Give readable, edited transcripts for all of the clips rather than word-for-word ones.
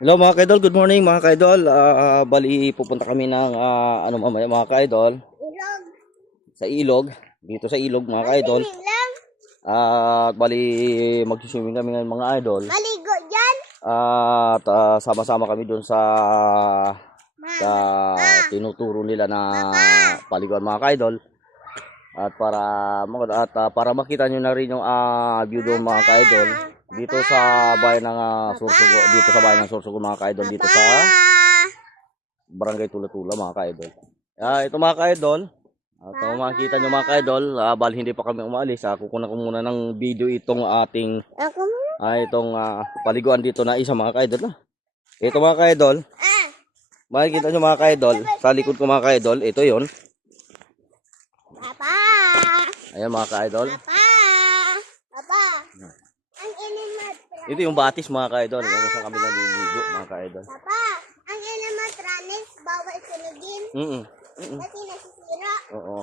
Hello mga kaidol, good morning mga kaidol. Bali pupunta kami ng mamaya mga kaidol Ilog. sa ilog, dito sa ilog mga kaidol. Swimming lang. Bali mag-swimming kami ng mga idol. Maligo dyan. At sama-sama kami doon sa tinuturo nila na paliguan mga kaidol. At para makita nyo na rin yung view doon mga kaidol. Dito sa bayan ng Sursugo, dito sa bayan ng Sursugo mga kaidol, dito sa Barangay Tula-Tula mga kaidol. Ito mga kaidol, kung makikita nyo mga kaidol, bali hindi pa kami umalis. Kukunan ko muna ng video itong ating Ako mo. itong paliguan dito na isa mga kaidol. Ito mga kaidol, makikita nyo mga kaidol, sa likod ko mga kaidol, ito yon. Papa. Ayan mga kaidol. Papa. Papa. Ang inimatranis. Ito yung batis mga kaidol, yung sa kami naliligo mga kaidol. Papa. Ang inimatranis bawal sunugin. Kasi nasisira. Oo.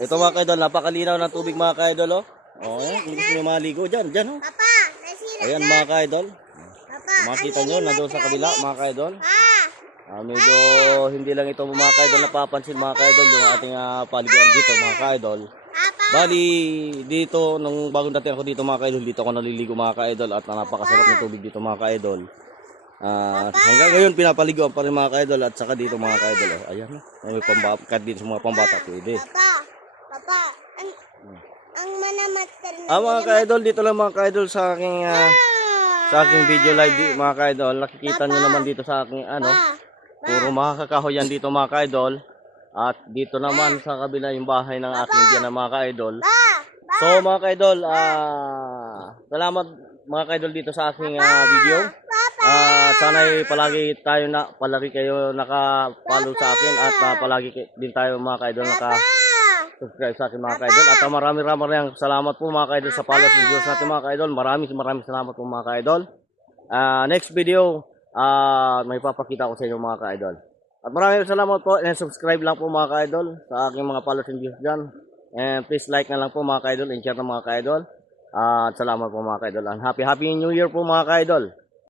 Ito mga kaidol, napakalinaw ng tubig mga kaidol, oh. Ayan, kung gusto nyo maligo dyan, oh. Papa. Nasira Ayan na. mga kaidol. Papa. Makita nyo, nandun sa kabila mga kaidol. Pa. Medyo hindi lang ito mga kaidol napapansin mga kaidol, yung ating paliguan dito mga kaidol. Papa. Bali, dito, nung bagong dating ako dito mga kaidol, dito ako naliligo mga kaidol at napakasarap ng tubig dito mga kaidol. Hanggang ngayon pinapaliguan pa rin mga kaidol at saka dito mga kaidol. Ayan, may kahit dito sa mga pambata pwede. Papa. Papa. Ang manamaster na. Mga kaidol, dito lang mga kaidol sa aking video live mga kaidol. Nakikita nyo naman dito sa aking puro mga kakahoy yan dito mga kaidol. At dito naman sa kabila yung bahay ng aking diyan mga kaidol. So mga kaidol, salamat mga kaidol dito sa aking video. Sana'y palagi kayo naka-follow sa akin at palagi din tayo mga kaidol naka-subscribe sa akin mga kaidol. At marami salamat po mga kaidol sa followers and viewers natin mga kaidol. Maraming salamat po mga kaidol. Next video, may papakita ko sa inyo mga kaidol. At maraming salamat po and subscribe lang po mga kaidol sa aking mga followers and viewers dyan. And please like na lang po mga kaidol and share na mga kaidol. At salamat po mga kaidol. And happy New Year po mga kaidol.